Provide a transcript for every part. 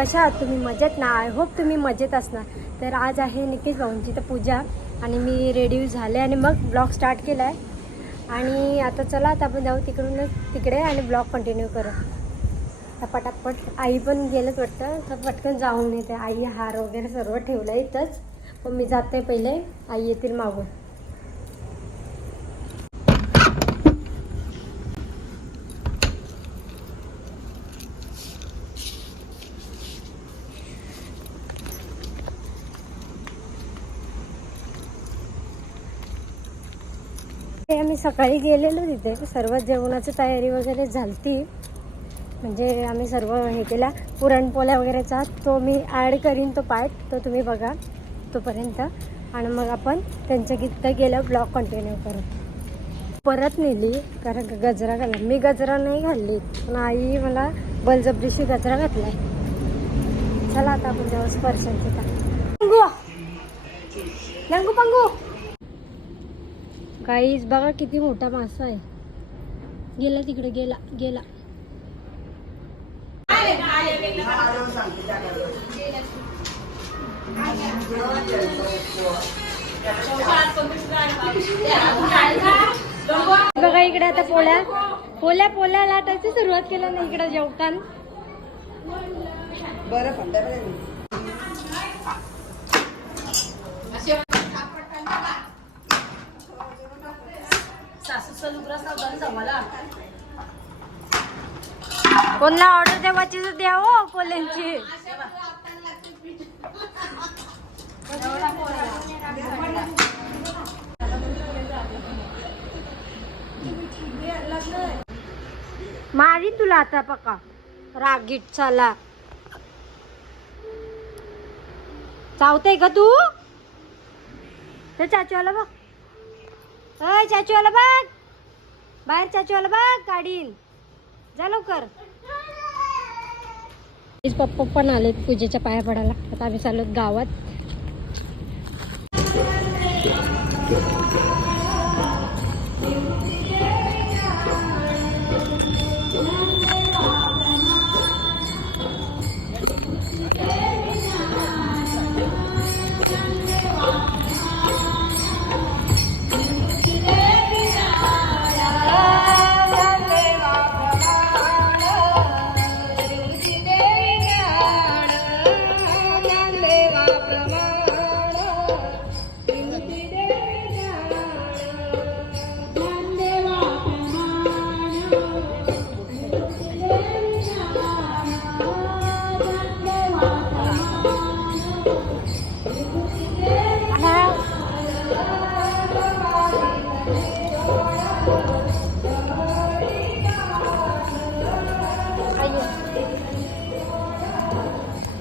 कशा आहात तुम्ही? मजेत ना? आय होप तुम्ही मजेत असणार. तर आज आहे निकेश भाऊंची तर पूजा आणि मी रेडी झाले आणि मग ब्लॉग स्टार्ट केला आहे. आणि आता चला आता आपण जाऊ तिकडे आणि ब्लॉग कंटिन्यू करू. आता पटापट आई पण गेलंच वाटतं तर पटकन जाऊन येते. आई हार वगैरे सर्व ठेवलं आहे इथंच, पण मी जाते पहिले, आई येतील मागून. आम्ही सकाळी गेलेलो तिथे, सर्व जेवणाची तयारी वगैरे झालती. म्हणजे आम्ही सर्व हे केला, पुरणपोळ्या वगैरेचा तो मी ॲड करीन तो पार्ट, तो तुम्ही बघा तोपर्यंत. आणि मग आपण त्यांच्या गीत गेलं ब्लॉग कंटिन्यू करू. परत नेली कारण गजरा घालला. मी गजरा नाही घालली पण आई मला बलजबरीशी गजरा घातलाय. चला आता आपण जेव्हा स्पर्शांची लंगू पंगू. गाईज बघा किती मोठा मासा आहे. गेला तिकडे, गेला गेला. बघा इकडे आता पोळ्या पोळ्या पोळ्या लाटायची सुरुवात केलं ना इकडे जेवतान. कोणला ऑर्डर द्यावाची तर द्या हो पोल्यांची. मारी तुला आता पक्का रागीट. चला चावतय का तू? ते चाचूवाला बघ, अय चाचूवाला बघ, बाहेर चाचूवाला बघ काढीन. जा लवकर. पप्पा पण आलेत पूजेच्या पाया पडायला. आता आम्ही चाललो गावात.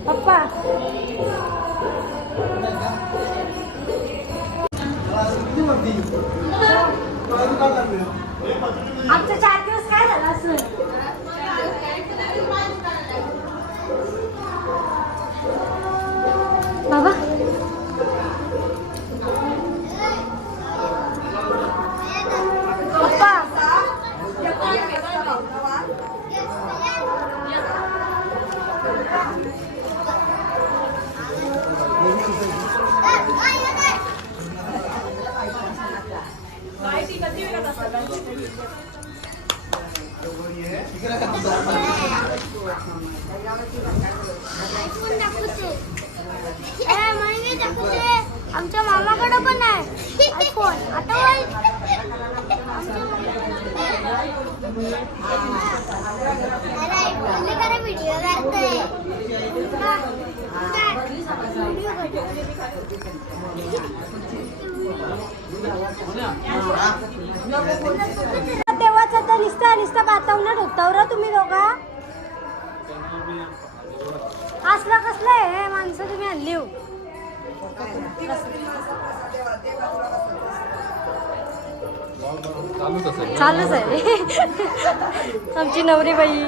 पप्पा आमचं 4 दिवस काय झालं असं. बाबा पप्पा आमच्या मामाकडे पण आहे आयफोन. आता व्हिडिओ देवाचा तर निस्ता बातावणार होता तुम्ही दोघा. असलं कसलं आहे माणसं तुम्ही आणली हो. चालूच आहे आमची नवरी बाई.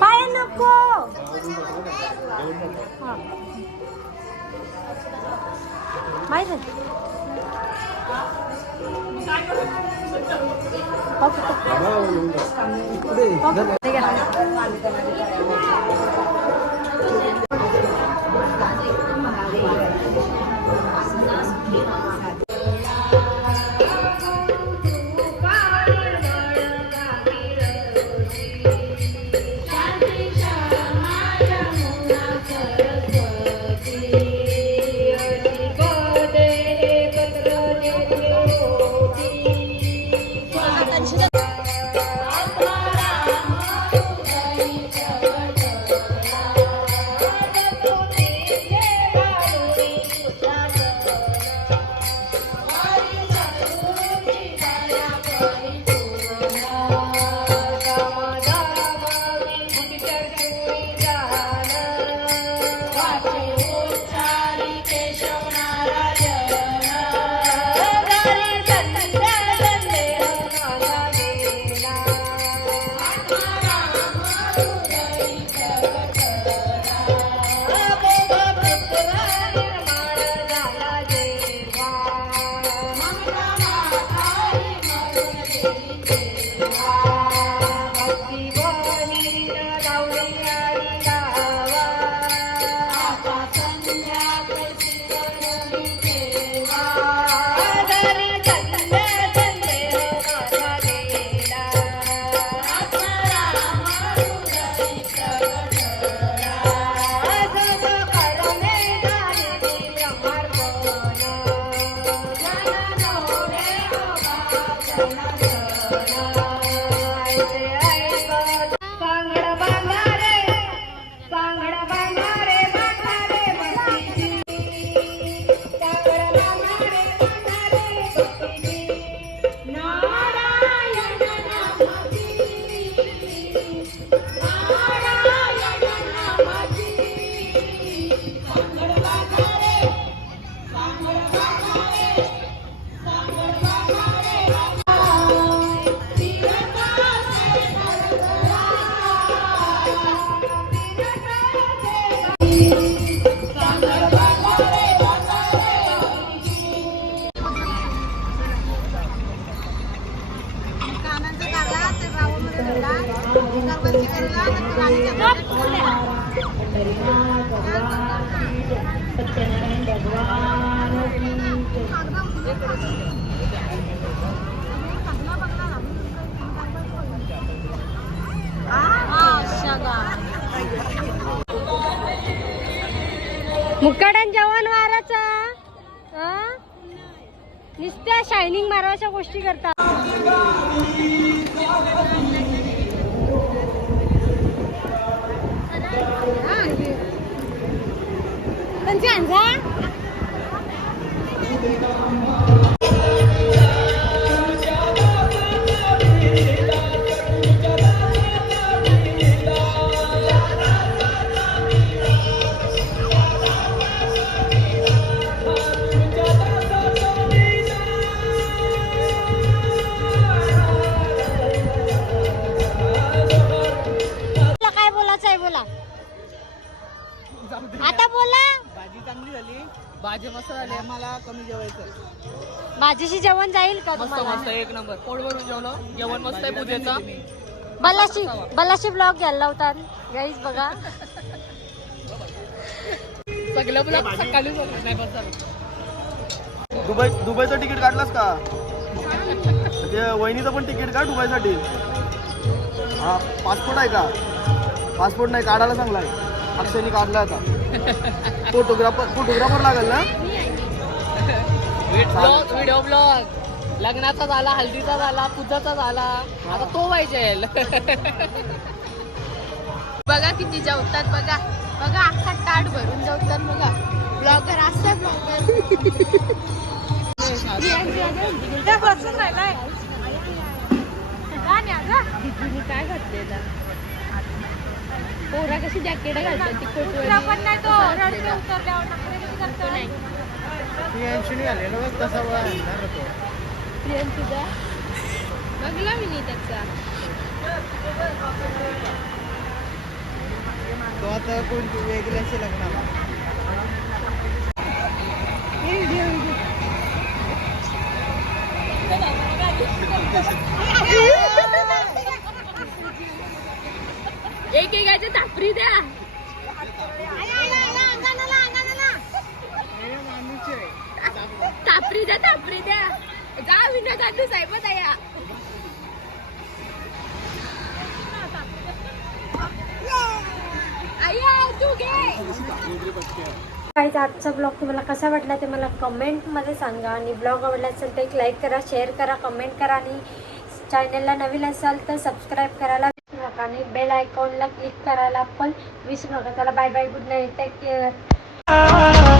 पाय नको. माहिती मुक्काडन जेवण मारायचा नुसत्या शायनिंग मारायच्या गोष्टी करतात. त्यांची अंजा आता बोला. भाजी चांगली झाली, भाजी मस्त झाली. आम्हाला कमी जेवायचं. भाजीशी जेवण जाईल का मस्त मस्त एक नंबर. पोट भरून जेवलो. जेवण मस्त आहे पूजेचा. बलाशी ब्लॉग घ्यायला लावतात गाईज बघा. सगळं ब्लॉग सकाळी नाही दुबईचं तिकीट काढलास का? ते वहिनीचं पण तिकीट काढ दुबईसाठी. हा पासपोर्ट आहे का? पासपोर्ट नाही काढायला सांगलाय. अक्षयनी काढला आता. फोटोग्राफर लागेल ना. व्हिडिओ ब्लॉग लग्नाचा झाला, हल्दीचा झाला, पूजाचा झाला, आता तो पाहिजे. बघा किती जेवतात. बघा बघा अख्खा ताट भरून जेवतात. बघा ब्लॉगर असं ब्लॉगर काय घातले पोरा कशी जॅकेट घालतात ती प्रियंशीचा बघला मी नाही त्याचा. तो आता कोणती वेगळ्याशी लग्नाला एक एकाच्या तापरी द्या. तापरी द्या, तापरी द्या. जा विनोद काढू साहेब या. आया तू घे. काहीच आजचा ब्लॉग तुम्हाला कसा वाटला ते मला कमेंटमध्ये सांगा. आणि ब्लॉग आवडला असेल तर एक लाईक करा, शेअर करा, कमेंट करा. आणि चॅनलला नवीन असाल तर सबस्क्राईब करायला विसरू नका आणि बेल आयकॉनला क्लिक करायला पण विसरू नका. चला bye bye, good night, take care.